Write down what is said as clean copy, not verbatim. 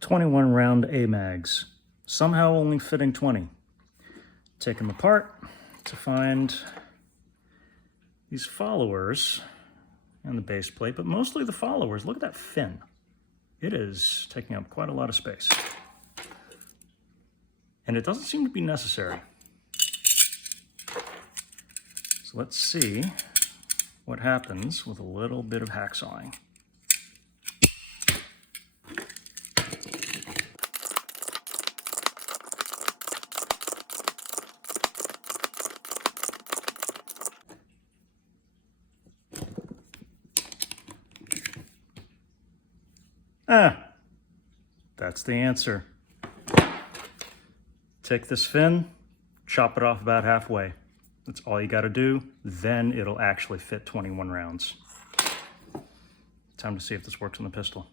21 round A-Mags, somehow only fitting 20. Take them apart to find these followers and the base plate, but mostly the followers. Look at that fin. It is taking up quite a lot of space. And it doesn't seem to be necessary. So let's see what happens with a little bit of hacksawing. That's the answer. Take this fin, chop it off about halfway. That's all you gotta do. Then it'll actually fit 21 rounds. Time to see if this works on the pistol.